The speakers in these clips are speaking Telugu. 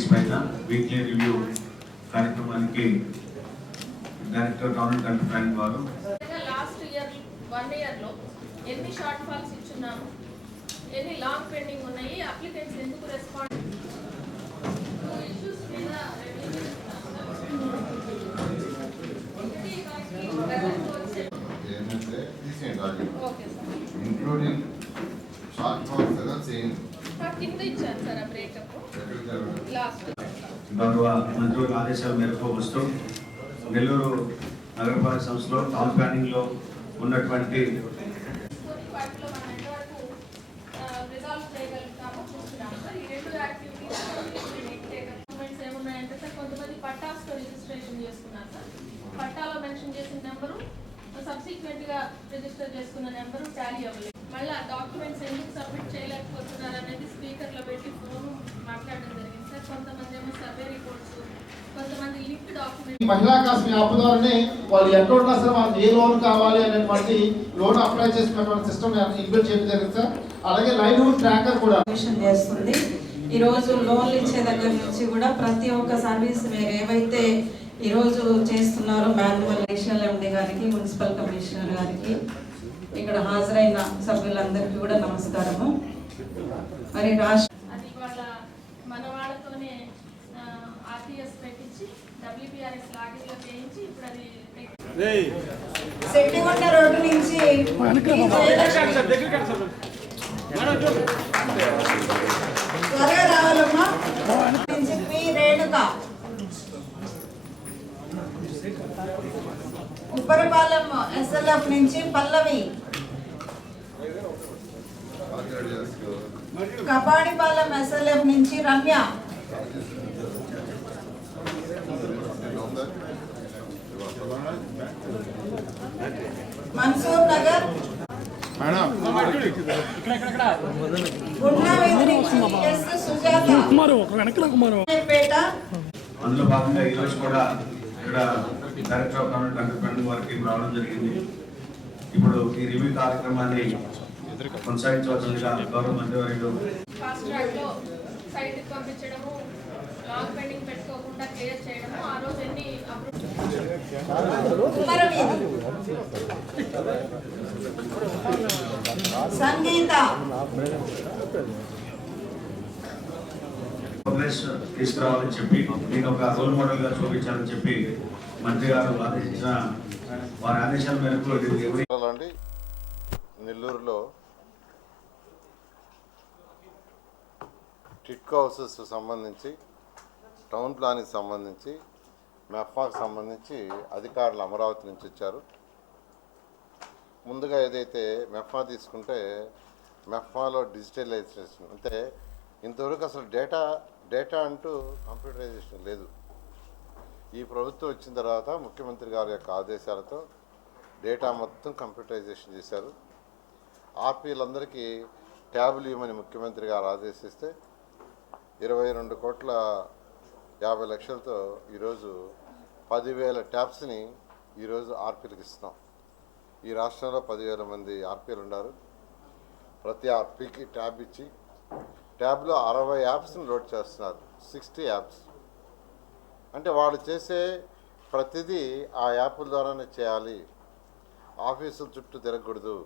యాక్టివిటీస్ పైన వీక్లీ రివ్యూ కార్యక్రమానికి డైరెక్టర్ గవర్నమెంట్ అండ్ ప్లానింగ్ వారు లాస్ట్ ఇయర్ వన్ ఇయర్లో ఎన్ని షార్ట్ ఫాల్స్ ఇచ్చున్నాము? ఎన్ని లాంగ్ పెండింగ్ ఉన్నాయి? అప్లికెంట్స్ ఎందుకు రెస్పాండ్ ఇంక్లూడింగ్ షార్ట్ ఫాల్స్ కదా చేయండి కింద ఇచ్చాను సార్ ఆ బ్రేకప్ గౌరవ మంత్రుల ఆదేశాల మేరకు వస్తూ నెల్లూరు నగరపాలక సంస్థలో టౌన్ ప్లానింగ్లో ఉన్నటువంటి కొన్ని వాటిలో మనం ఎంతవరకు సార్ ఈ రెండు యాక్టివిటీస్ పట్టాస్తో రిజిస్ట్రేషన్ చేసుకున్నారు సార్ పట్టాలో మెన్షన్ చేసిన నెంబరు సబ్సిక్వెంట్గా రిజిస్టర్ చేసుకున్న నెంబరు టాలీ అవ్వలేదు. మళ్ళీ డాక్యుమెంట్స్ ఎందుకు సబ్మిట్ చేయలేకపోతున్నారు అనేది స్పీకర్లో పెట్టి ఫోన్ మాట్లాడడం మహిళా కాశ్మీ యాప్ ద్వారానే వాళ్ళు ఎక్కడ ఉన్నా సరే వాళ్ళకి ఏ లోన్ కావాలి అనేటువంటి లోన్ అప్లై చేసుకున్నటువంటి సిస్టమ్ ఇన్బిల్డ్ చేయడం జరిగింది సార్. అలాగే లైవ్లీహుడ్ ట్రాకర్ కూడా. చేస్తుంది. ఈ రోజు లోన్లు ఇచ్చే దగ్గర నుంచి కూడా ప్రతి ఒక్క సర్వీస్ మీరు ఏవైతే ఈ రోజు చేస్తున్నారో మాన్యువల్ నేషనల్ ఎండి గారికి మున్సిపల్ కమిషనర్ గారికి ఇక్కడ హాజరైన సభ్యులందరికీ కూడా నమస్కారము. మరి రాష్ట్ర మన వాళ్ళతోనే ఆర్టీఎస్ పెట్టించి డబ్ల్యూబీఆర్ఎస్ లాగిన్లో చేయించి ఇప్పుడు అది శెట్టిగొండ రోడ్డు నుంచి త్వరగా రావాలమ్మా. నుంచి పి రేణుక. ఉప్పరపాలెం ఎస్ఎల్ఎఫ్ నుంచి పల్లవి. కపాడిపాలెం ఎస్ఎల్ఎఫ్ నుంచి రమ్య. మన్సూర్ నగర్. అందులో భాగంగా ఈరోజు కూడా ఇక్కడ డైరెక్టర్ ఆఫ్ గవర్నమెంట్ అండర్ వారికి రావడం జరిగింది. ఇప్పుడు ఈ రివ్యూ కార్యక్రమాన్ని కొనసాగించవలసిందిగా గౌరవ మంత్రివర్యులు ఫాస్ట్ ట్రాక్లో సైట్ పంపించడము లాంగ్ పెండింగ్ పెట్టుకోకుండా క్లియర్ చేయడము ఆ రోజు ఎన్ని అప్రూవ్ ఉమ్మర వీధి సంగీత. ప్రోగ్రెస్ తీసుకురావాలని చెప్పి నేను ఒక రోల్ మోడల్గా చూపించాలని చెప్పి మంత్రి గారు ఆదేశించిన వారి ఆదేశాల మేరకు అండి నెల్లూరులో టిట్కో హౌసెస్ సంబంధించి టౌన్ ప్లాన్కి సంబంధించి మెఫాకు సంబంధించి అధికారులు అమరావతి నుంచి వచ్చారు. ముందుగా ఏదైతే మెఫా తీసుకుంటే మెఫాలో డిజిటలైజేషన్ అంటే ఇంతవరకు అసలు డేటా డేటా అంటూ కంప్యూటరైజేషన్ లేదు. ఈ ప్రభుత్వం వచ్చిన తర్వాత ముఖ్యమంత్రి గారి యొక్క ఆదేశాలతో డేటా మొత్తం కంప్యూటరైజేషన్ చేశారు. ఆర్పీలందరికీ ట్యాబులు ఇవ్వమని ముఖ్యమంత్రి గారు ఆదేశిస్తే ఇరవై రెండు కోట్ల యాభై లక్షలతో ఈరోజు పదివేల ట్యాబ్స్ని ఈరోజు ఆర్పీలకు ఇస్తున్నాం. ఈ రాష్ట్రంలో పదివేల మంది ఆర్పీలు ఉన్నారు. ప్రతి ఆర్పీకి ట్యాబ్ ఇచ్చి ట్యాబ్లో అరవై యాప్స్ని లోడ్ చేస్తున్నారు. Sixty apps. అంటే వాళ్ళు చేసే ప్రతిదీ ఆ యాప్ల ద్వారానే చేయాలి. ఆఫీసుల చుట్టూ తిరగకూడదు.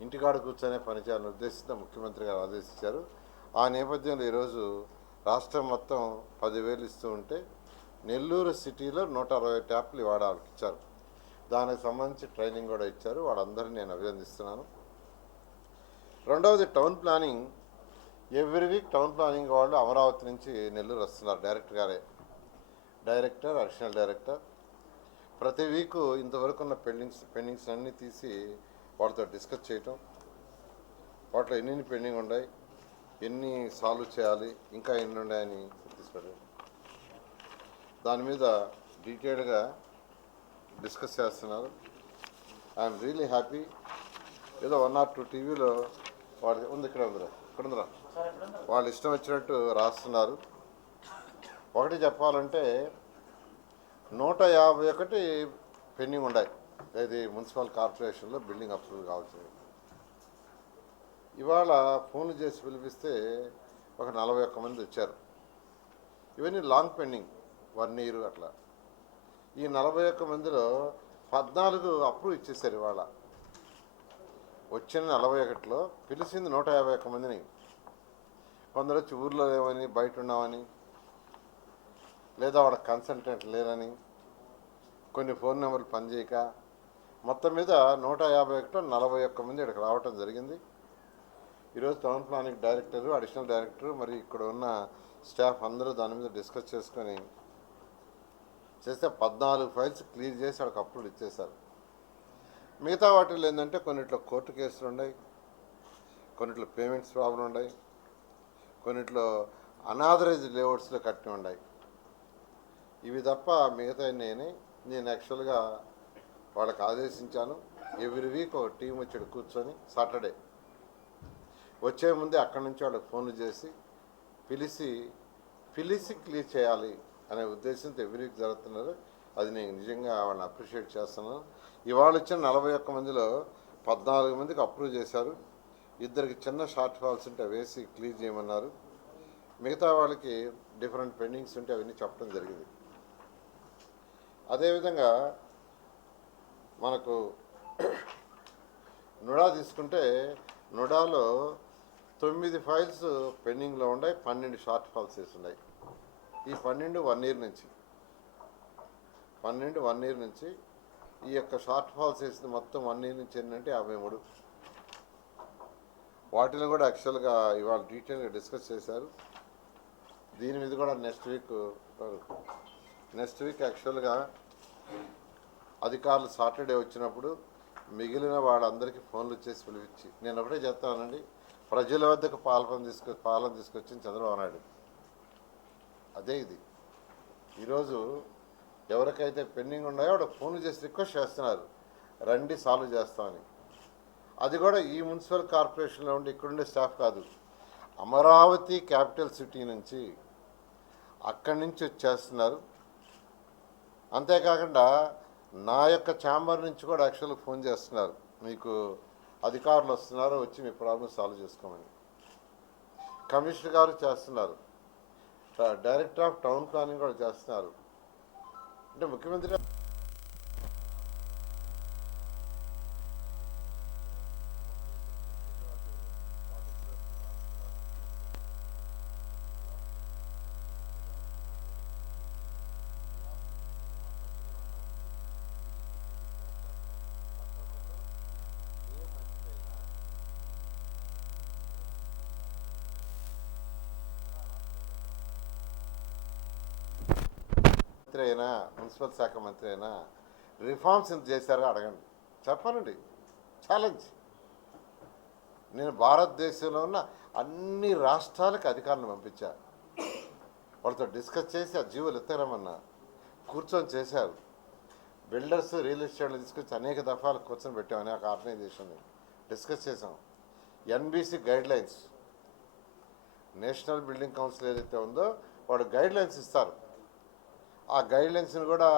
ఇంటికాడ కూర్చొనే పని చేయాలని ఉద్దేశించిన ముఖ్యమంత్రి గారు ఆదేశించారు. ఆ నేపథ్యంలో ఈరోజు రాష్ట్రం మొత్తం పదివేలు ఇస్తూ ఉంటే నెల్లూరు సిటీలో నూట అరవై ట్యాప్లు ఇవాళ ఇచ్చారు. దానికి సంబంధించి ట్రైనింగ్ కూడా ఇచ్చారు. వాళ్ళందరినీ నేను అభినందిస్తున్నాను. రెండవది town planning. Every week town planning వాళ్ళు అమరావతి నుంచి నెల్లూరు వస్తున్నారు డైరెక్ట్ గారే. Director additional director. ప్రతి వీకు ఇంతవరకు ఉన్న పెండింగ్స్ పెండింగ్స్ అన్నీ తీసి వాళ్ళతో డిస్కస్ చేయటం. వాటిలో ఎన్ని పెండింగ్ ఉన్నాయి ఎన్ని సాల్వ్ చేయాలి ఇంకా ఎన్ని ఉన్నాయని తీసుకెళ్ళి దాని మీద డీటెయిల్గా డిస్కస్ చేస్తున్నారు. I'm really happy. ఏదో వన్ ఆర్ టూ టీవీలో వాడి ఉంది ఇక్కడ ఉందిరా ఇక్కడ ఉందిరా వాళ్ళు ఇష్టం వచ్చినట్టు రాస్తున్నారు. ఒకటి చెప్పాలంటే నూట యాభై ఒకటి పెండింగ్ ఉన్నాయి ఇది మున్సిపల్ కార్పొరేషన్లో బిల్డింగ్ అప్రూవల్ కావాల్సినవి ఇవాళ ఫోన్లు చేసి పిలిపిస్తే ఒక నలభై ఒక్క మంది వచ్చారు. ఇవన్నీ లాంగ్ పెండింగ్ వన్ ఇయర్ అట్లా. ఈ నలభై ఒక్క మందిలో పద్నాలుగు అప్రూవ్ ఇచ్చేసారు ఇవాళ. వచ్చిన నలభై ఒకటిలో పిలిచింది నూట యాభై ఒక్క మందిని. కొందరు వచ్చి ఊర్లో లేవని బయట ఉన్నామని లేదా వాడు కన్సల్టెంట్ లేరని కొన్ని ఫోన్ నెంబర్లు పనిచేయక మొత్తం మీద నూట యాభై ఒకటో నలభై ఒక్క మంది ఇక్కడికి రావటం జరిగింది. ఈరోజు town planning director additional director మరి ఇక్కడ ఉన్న స్టాఫ్ అందరూ దాని మీద డిస్కస్ చేసుకొని చేస్తే పద్నాలుగు ఫైల్స్ క్లియర్ చేసి అక్కడికి అప్రూవల్ ఇచ్చేశారు. మిగతా వాటిలో ఏంటంటే కొన్నిట్లో కోర్టు కేసులు ఉన్నాయి కొన్నిట్లో పేమెంట్స్ ప్రాబ్లం ఉన్నాయి కొన్నిట్లో అనాథరైజ్డ్ లేఅవుట్స్లో కట్టి ఉన్నాయి. ఇవి తప్ప మిగతా నేనే నేను యాక్చువల్గా వాళ్ళకి ఆదేశించాను. ఎవ్రీ వీక్ ఒక టీం వచ్చాడు కూర్చొని సాటర్డే వచ్చే ముందే అక్కడి నుంచి వాళ్ళకి ఫోన్లు చేసి పిలిచి పిలిచి క్లియర్ చేయాలి అనే ఉద్దేశంతో ఎవ్రీ వీక్ జరుగుతున్నారు. అది నేను నిజంగా వాళ్ళని అప్రిషియేట్ చేస్తున్నాను. ఇవాళ వచ్చిన నలభై ఒక్క మందిలో పద్నాలుగు మందికి అప్రూవ్ చేశారు. ఇద్దరికి చిన్న షార్ట్ ఫాల్స్ ఉంటే వేసి క్లియర్ చేయమన్నారు. మిగతా వాళ్ళకి డిఫరెంట్ పెండింగ్స్ ఉంటే అవన్నీ చెప్పడం జరిగింది. అదేవిధంగా మనకు నుడా తీసుకుంటే నుడాలో తొమ్మిది ఫైల్స్ పెండింగ్లో ఉన్నాయి పన్నెండు షార్ట్ ఫాల్స్ వేసి ఉన్నాయి ఈ పన్నెండు వన్ ఇయర్ నుంచి. పన్నెండు వన్ ఇయర్ నుంచి ఈ యొక్క షార్ట్ ఫాల్స్ వేసింది మొత్తం వన్ ఇయర్ నుంచి ఏంటంటే యాభై మూడు. వాటిని కూడా యాక్చువల్గా ఇవాళ డీటెయిల్గా డిస్కస్ చేశారు. దీని మీద కూడా నెక్స్ట్ వీక్ నెక్స్ట్ వీక్ యాక్చువల్గా అధికారులు సాటర్డే వచ్చినప్పుడు మిగిలిన వాళ్ళందరికీ ఫోన్లు చేసి పిలిపించి నేను ఒకటే చెప్తానండి ప్రజల వద్దకు పాలన తీసుకొ పాలన తీసుకొచ్చింది చంద్రబాబు నాయుడు. అదే ఇది. ఈరోజు ఎవరికైతే పెండింగ్ ఉన్నాయో వాడు ఫోన్లు చేసి రిక్వెస్ట్ చేస్తున్నారు. రండి సాల్వ్ చేస్తామని అది కూడా ఈ మున్సిపల్ కార్పొరేషన్లో ఉండి ఇక్కడుండే స్టాఫ్ కాదు. అమరావతి క్యాపిటల్ సిటీ నుంచి అక్కడి నుంచి వచ్చేస్తున్నారు. అంతేకాకుండా నా యొక్క ఛాంబర్ నుంచి కూడా యాక్చువల్గా ఫోన్ చేస్తున్నారు. మీకు అధికారులు వస్తున్నారు వచ్చి మీ ప్రాబ్లం సాల్వ్ చేసుకోమని. కమిషనర్ గారు చేస్తున్నారు. డైరెక్టర్ ఆఫ్ టౌన్ ప్లానింగ్ కూడా చేస్తున్నారు. అంటే ముఖ్యమంత్రి మంత్రి అయినా మున్సిపల్ శాఖ మంత్రి అయినా రిఫార్మ్స్ ఎంత చేశారో అడగండి. చెప్పనండి. ఛాలెంజ్ నేను భారతదేశంలో ఉన్న అన్ని రాష్ట్రాలకు అధికారులను పంపించా. వాళ్ళతో డిస్కస్ చేసి ఆ జీవులు ఎత్తరమన్నా కూర్చొని చేశారు. బిల్డర్స్ రియల్ ఎస్టేట్లు తీసుకొచ్చి అనేక దఫాలు కూర్చొని పెట్టామని ఒక ఆర్గనైజేషన్ డిస్కస్ చేసాం NBC guidelines national building council ఏదైతే ఉందో వాడు గైడ్ లైన్స్ ఇస్తారు. ఆ గైడ్లైన్స్ని కూడా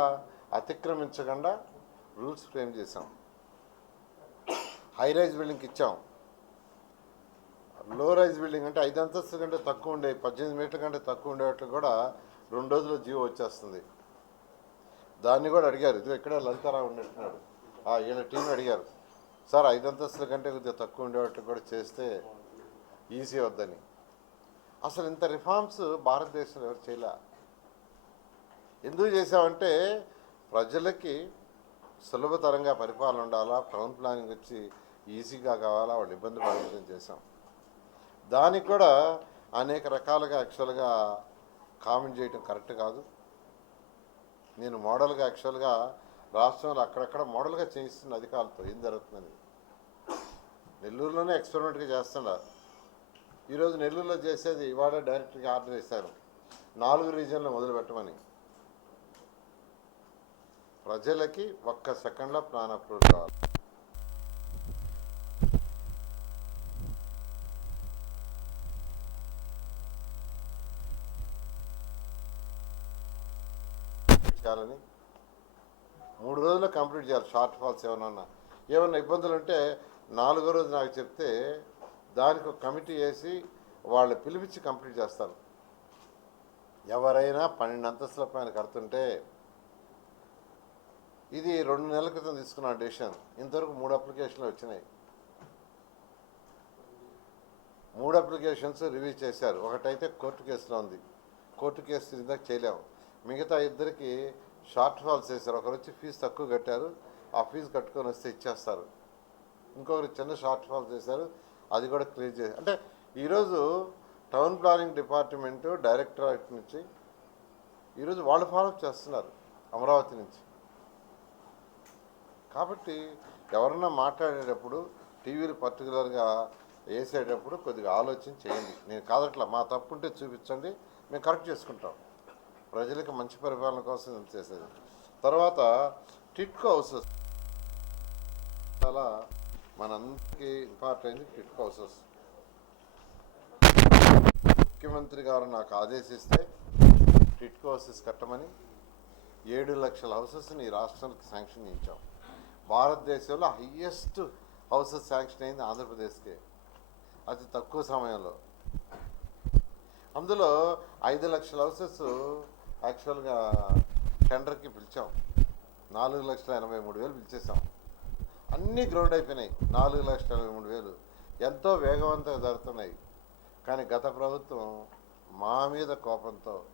అతిక్రమించకుండా రూల్స్ ఫ్రేమ్ చేసాం హై రైజ్ బిల్డింగ్కి ఇచ్చాం. లో రైజ్ బిల్డింగ్ అంటే ఐదు అంతస్తుల కంటే తక్కువ ఉండే పద్దెనిమిది మీటర్ల కంటే తక్కువ ఉండేట్లు కూడా రెండు రోజుల్లో జీవో వచ్చేస్తుంది. దాన్ని కూడా అడిగారు ఇది ఎక్కడ లలితారావు ఉన్నట్టున్నాడు. ఆ వీళ్ళ టీం అడిగారు సార్ ఐదు అంతస్తుల కంటే కొద్దిగా తక్కువ ఉండేవాట్లు కూడా చేస్తే ఈజీ వద్దని. అసలు ఇంత రిఫార్మ్స్ భారతదేశంలో ఎవరు చేయలే. ఎందుకు చేసామంటే ప్రజలకి సులభతరంగా పరిపాలన ఉండాలా టౌన్ ప్లానింగ్ వచ్చి ఈజీగా కావాలా వాళ్ళు ఇబ్బంది పడడం చేసాం దానికి కూడా అనేక రకాలుగా యాక్చువల్గా కామెంట్ చేయడం కరెక్ట్ కాదు. నేను మోడల్గా యాక్చువల్గా రాష్ట్రంలో అక్కడక్కడ మోడల్గా చేయిస్తున్న అధికారులతో ఏం జరుగుతుందని. నెల్లూరులోనే ఎక్స్పెరిమెంట్గా చేస్తున్నారు. ఈరోజు నెల్లూరులో చేసేది ఇవాళ డైరెక్ట్గా ఆర్డర్ ఇస్తారు నాలుగు రీజన్లో మొదలు పెట్టమని ప్రజలకి ఒక్క సెకండ్లో ప్లాన్ అప్రూవ్ కావాలి. చేయాలని మూడు రోజుల్లో కంప్లీట్ చేయాలి. షార్ట్ ఫాల్స్ ఏమన్నా ఏమైనా ఏమన్నా ఇబ్బందులు ఉంటే నాలుగో రోజు నాకు చెప్తే దానికి ఒక కమిటీ వేసి వాళ్ళు పిలిపించి కంప్లీట్ చేస్తారు. ఎవరైనా పన్నెండు అంతస్తుల పైన కడుతుంటే ఇది రెండు నెలల క్రితం తీసుకున్న డెసిషన్ ఇంతవరకు మూడు అప్లికేషన్లు వచ్చినాయి. మూడు అప్లికేషన్స్ రివ్యూ చేశారు. ఒకటైతే కోర్టు కేసులో ఉంది. కోర్టు కేసు ఇందాక చేయలేము. మిగతా ఇద్దరికి షార్ట్ ఫాల్స్ చేశారు. ఒకరు వచ్చి ఫీజు తక్కువ కట్టారు. ఆ ఫీజు కట్టుకొని వస్తే ఇచ్చేస్తారు. ఇంకొకరు చిన్న షార్ట్ ఫాల్స్ చేశారు. అది కూడా క్లియర్ చేశారు అంటే ఈరోజు టౌన్ ప్లానింగ్ డిపార్ట్మెంటు డైరెక్టరేట్ నుంచి ఈరోజు వాళ్ళు ఫాలోఅప్ చేస్తున్నారు అమరావతి నుంచి. కాబట్టి ఎవరన్నా మాట్లాడేటప్పుడు టీవీలు పర్టికులర్గా వేసేటప్పుడు కొద్దిగా ఆలోచన చేయండి. నేను కాదట్లా మా తప్పు ఉంటే చూపించండి మేము కరెక్ట్ చేసుకుంటాం. ప్రజలకు మంచి పరిపాలన కోసం చేసేది. తర్వాత టిట్కో హౌసెస్. చాలా మనందరికీ ఇంపార్టెంట్ అయింది టిట్కో హౌసెస్. ముఖ్యమంత్రి గారు నాకు ఆదేశిస్తే టిట్కో హౌసెస్ కట్టమని ఏడు లక్షల హౌసెస్ని ఈ రాష్ట్రానికి శాంక్షన్ చేయించాం. భారతదేశంలో హయ్యెస్ట్ హౌసెస్ శాంక్షన్ అయింది ఆంధ్రప్రదేశ్కే. అతి తక్కువ సమయంలో. అందులో ఐదు లక్షల హౌసెస్ యాక్చువల్గా టెండర్కి పిలిచాం. నాలుగు లక్షల ఎనభై మూడు వేలు పిలిచేసాం. అన్నీ గ్రౌండ్ అయిపోయినాయి. నాలుగు లక్షల ఎనభై మూడు వేలు. ఎంతో వేగవంతంగా జరుగుతున్నాయి. కానీ గత ప్రభుత్వం మా మీద కోపంతో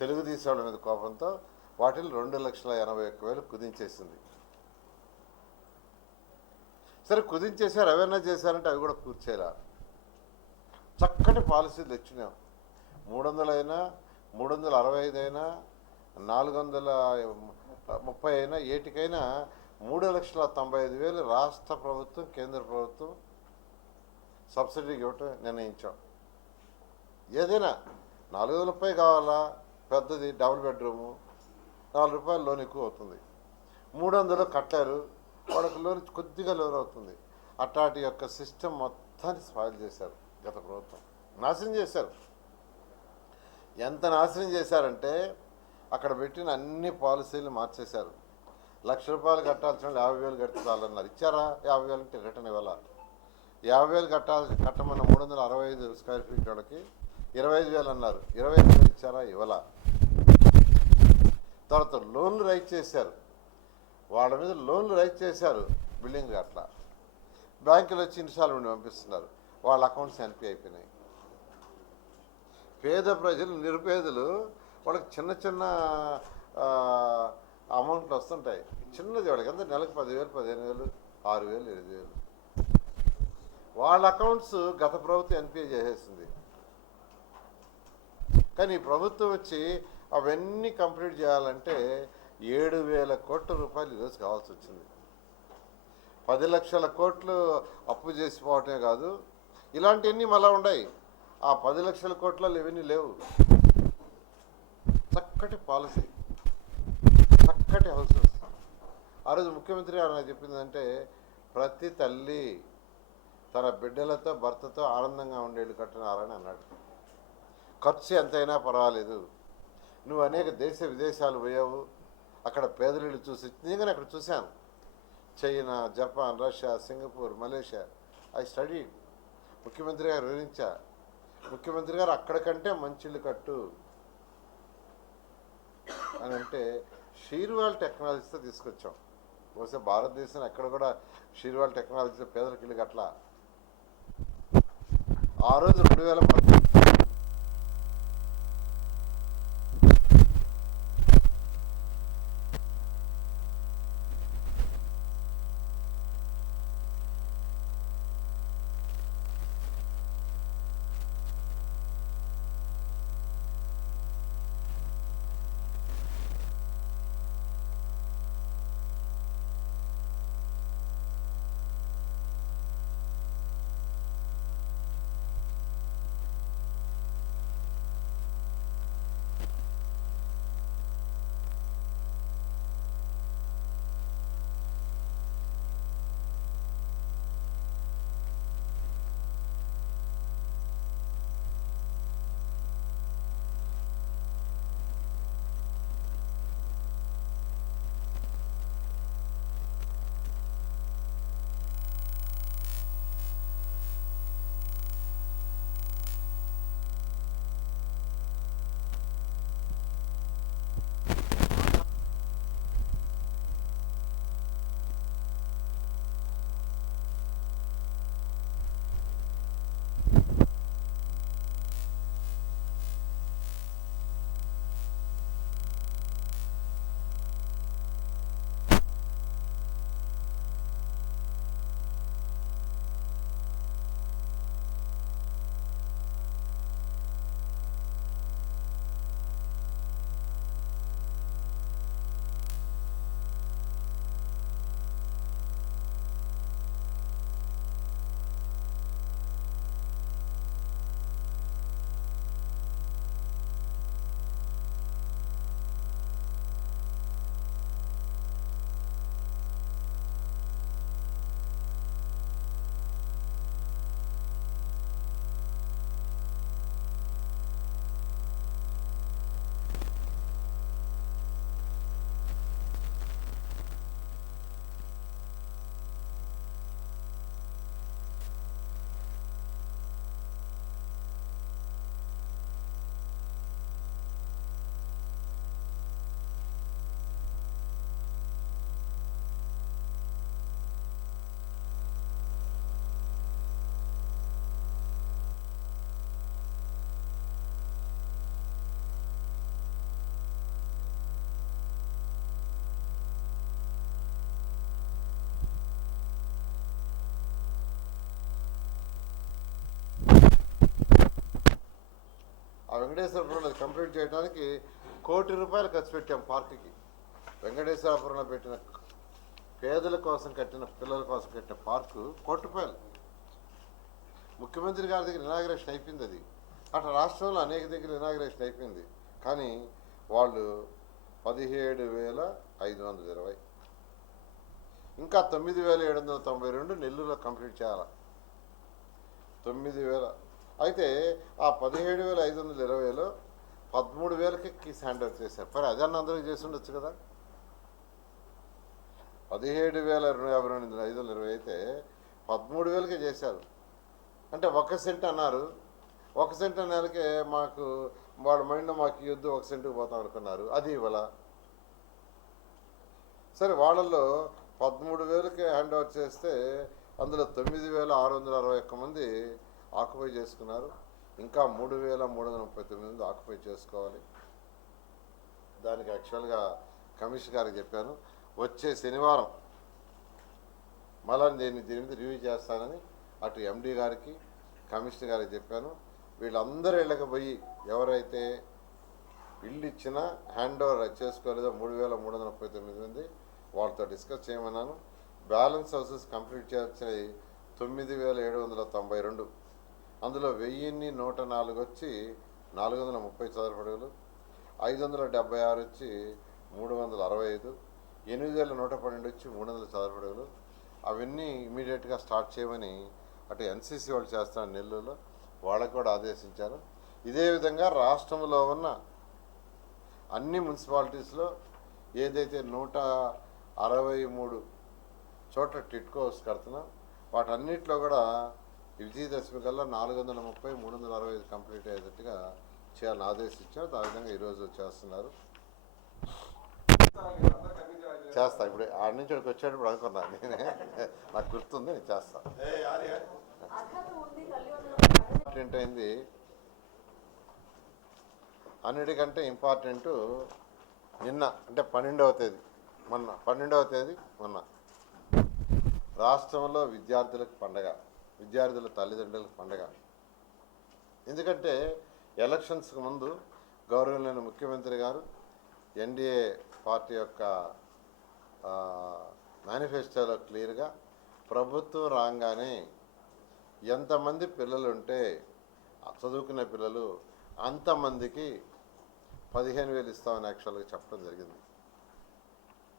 తెలుగుదేశం మీద కోపంతో వాటిని రెండు లక్షల ఎనభై ఒక్క వేలు కుదించేసింది. సరే కుదించేశారు అవేర్నెస్ చేశారంటే అవి కూడా కూర్చేలా చక్కటి పాలసీలు తెచ్చినాం. మూడు వందలైనా మూడు వందల అరవై ఐదు అయినా నాలుగు వందల ముప్పై అయినా ఏటికైనా మూడు లక్షల తొంభై ఐదు వేలు రాష్ట్ర ప్రభుత్వం కేంద్ర ప్రభుత్వం సబ్సిడీ ఇవ్వటం నిర్ణయించాం. ఏదైనా నాలుగు వందల ముప్పై కావాలా? పెద్దది డబుల్ బెడ్రూము నాలుగు రూపాయలు లోన్ ఎక్కువ అవుతుంది. మూడు వందలు కట్టారు. వాళ్ళకి లోన్ కొద్దిగా లోన్ అవుతుంది. అట్లాంటి యొక్క సిస్టమ్ మొత్తాన్ని స్పాయిల్ చేశారు గత ప్రభుత్వం. నాశనం చేశారు. ఎంత నాశనం చేశారంటే అక్కడ పెట్టిన అన్ని పాలసీలు మార్చేశారు. లక్ష రూపాయలు కట్టాల్సిన వాళ్ళు యాభై వేలు కడితే చాలన్నారు. ఇచ్చారా? యాభై వేలు అంటే రిటర్న్ ఇవ్వాలా? యాభై వేలు కట్టాల్సి కట్టమన్న మూడు వందల అరవై ఐదు స్క్వేర్ ఫీట్ వాళ్ళకి ఇరవై ఐదు వేలు అన్నారు. ఇరవై ఐదు వేలు ఇచ్చారా? ఇవ్వాలా? తర్వాత లోన్లు రైట్ చేశారు. వాళ్ళ మీద లోన్లు రైట్ చేశారు బిల్డింగ్ అట్లా. బ్యాంకులు వచ్చి ఇన్స్టాల్మెంట్ పంపిస్తున్నారు. వాళ్ళ అకౌంట్స్ ఎన్పీ అయిపోయినాయి. పేద ప్రజలు నిరుపేదలు వాళ్ళకి చిన్న చిన్న అమౌంట్లు వస్తుంటాయి. చిన్నది వాళ్ళకి అంతా నెలకు పదివేలు పదిహేను వేలు ఆరు వేలు ఎనిమిది వేలు. వాళ్ళ అకౌంట్స్ గత ప్రభుత్వం ఎన్పిఏ చేసేసింది. కానీ ప్రభుత్వం వచ్చి అవన్నీ కంప్లీట్ చేయాలంటే ఏడు వేల కోట్ల రూపాయలు ఈరోజు కావాల్సి వచ్చింది. పది లక్షల కోట్లు అప్పు చేసిపోవటమే కాదు ఇలాంటివన్నీ మళ్ళా ఉన్నాయి ఆ పది లక్షల కోట్లలో ఇవన్నీ లేవు. చక్కటి పాలసీ చక్కటి హౌసెస్ ఆ రోజు ముఖ్యమంత్రి గారు నాకు చెప్పిందంటే ప్రతి తల్లి తన బిడ్డలతో భర్తతో ఆనందంగా ఉండేళ్ళు కట్టినారని అన్నాడు. ఖర్చు ఎంతైనా పర్వాలేదు. నువ్వు అనేక దేశ విదేశాలు పోయావు. అక్కడ పేదరిళ్ళు చూసి నిజంగానే అక్కడ చూశాను. China Japan Russia Singapore Malaysia I study ముఖ్యమంత్రి గారు వివరించా ముఖ్యమంత్రి గారు అక్కడికంటే మంచి ఇల్లు కట్టు. అని అంటే షీర్వాల్ టెక్నాలజీతో తీసుకొచ్చాం. బహుశా భారతదేశం ఎక్కడ కూడా షీర్వాల్ టెక్నాలజీతో పేదలకు ఇల్లు కట్ల ఆ రోజు రెండు వేల వెంకటేశ్వరపురంలో అది కంప్లీట్ చేయడానికి కోటి రూపాయలు ఖర్చు పెట్టాం పార్కుకి వెంకటేశ్వరపురంలో పెట్టిన పేదల కోసం కట్టిన పిల్లల కోసం కట్టిన పార్కు కోటి రూపాయలు. ముఖ్యమంత్రి గారి దగ్గర ఇనాగ్రేషన్ అయిపోయింది అది. అట్లా రాష్ట్రంలో అనేక దగ్గర ఇనాగ్రేషన్ అయిపోయింది. కానీ వాళ్ళు పదిహేడు వేల ఐదు వందల ఇరవై. ఇంకా తొమ్మిది వేల ఏడు వందల తొంభై రెండు నెల్లూరులో కంప్లీట్ చేయాలి? తొమ్మిది వేల అయితే ఆ పదిహేడు వేల ఐదు వందల ఇరవైలో పదమూడు వేలకి కీస్ హ్యాండ్ ఓవర్ చేశారు. మరి అదన్న అందరికి చేసి ఉండొచ్చు కదా? పదిహేడు వేల యాభై రెండు ఐదు వందల ఇరవై అయితే పదమూడు వేలకే చేశారు. అంటే ఒక సెంట్ అన్నారు. ఒక సెంట్ అన్నదానికే మాకు వాళ్ళ మైండ్ మాకు ఇవ్వద్దు ఒక సెంటుకు పోతాం అనుకున్నారు. అది ఇవ్వాల? సరే వాళ్ళల్లో పదమూడు వేలకి హ్యాండ్ ఓవర్ చేస్తే అందులో తొమ్మిది వేల ఆరు వందల అరవై ఒక్క మంది ఆక్యుపై చేసుకున్నారు. ఇంకా మూడు వేల మూడు వందల ముప్పై తొమ్మిది మంది ఆక్యుపై చేసుకోవాలి. దానికి యాక్చువల్గా కమిషన్ గారికి చెప్పాను వచ్చే శనివారం మళ్ళీ దీన్ని దీని మీద రివ్యూ చేస్తానని అటు ఎండీ గారికి కమిషనర్ గారికి చెప్పాను. వీళ్ళందరూ ఇళ్ళకి పోయి ఎవరైతే ఇల్లు ఇచ్చినా హ్యాండ్ ఓవర్ చేసుకోలేదో మూడు వేల మూడు వందల ముప్పై తొమ్మిది మంది వాళ్ళతో డిస్కస్ చేయమన్నాను. బ్యాలెన్స్ హౌసెస్ కంప్లీట్ చేయాల్సినవి తొమ్మిది వేల ఏడు వందల తొంభై రెండు అందులో వెయ్యిన్ని నూట నాలుగు వచ్చి నాలుగు వందల ముప్పై చదరపడుగులు ఐదు వందల డెబ్బై ఆరు వచ్చి మూడు వందల అరవై ఐదు ఎనిమిది వేల నూట పన్నెండు వచ్చి మూడు వందల చదరపడుగులు. అవన్నీ ఇమీడియట్గా స్టార్ట్ చేయమని అటు ఎన్సీసీ వాళ్ళు చేస్తున్న నెల్లూరులో వాళ్ళకు కూడా ఆదేశించారు. ఇదే విధంగా రాష్ట్రంలో ఉన్న అన్ని మున్సిపాలిటీస్లో ఏదైతే నూట అరవై మూడు చోట్ల టిట్కోస్ కడుతున్నాం వాటన్నిటిలో కూడా విజయదశమి కల్లా నాలుగు వందల ముప్పై మూడు వందల అరవై ఐదు కంప్లీట్ అయ్యేటట్టుగా చేయాలని ఆదేశించారు. ఆ విధంగా ఈరోజు చేస్తున్నారు. చేస్తా. ఇప్పుడు ఆడ నుంచి ఇక్కడికి వచ్చేటప్పుడు అనుకున్నా. నేనే నాకు గుర్తుంది నేను చేస్తా. ఇంపార్టెంట్ అయింది అన్నిటికంటే ఇంపార్టెంట్ నిన్న అంటే పన్నెండవ తేదీ మొన్న పన్నెండవ తేదీ మొన్న. రాష్ట్రంలో విద్యార్థులకు పండగ. విద్యార్థుల తల్లిదండ్రులకు పండగ. ఎందుకంటే ఎలక్షన్స్కి ముందు గౌరవనీయ ముఖ్యమంత్రి గారు ఎన్డీఏ పార్టీ యొక్క మేనిఫెస్టోలో క్లియర్గా ప్రభుత్వం రాగానే ఎంతమంది పిల్లలు ఉంటే చదువుకునే పిల్లలు అంతమందికి పదిహేను వేలు ఇస్తామని యాక్చువల్గా చెప్పడం జరిగింది.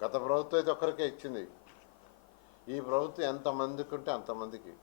గత ప్రభుత్వం అయితే ఒక్కరికే ఇచ్చింది. ఈ ప్రభుత్వం ఎంతమందికి ఉంటే అంతమందికి.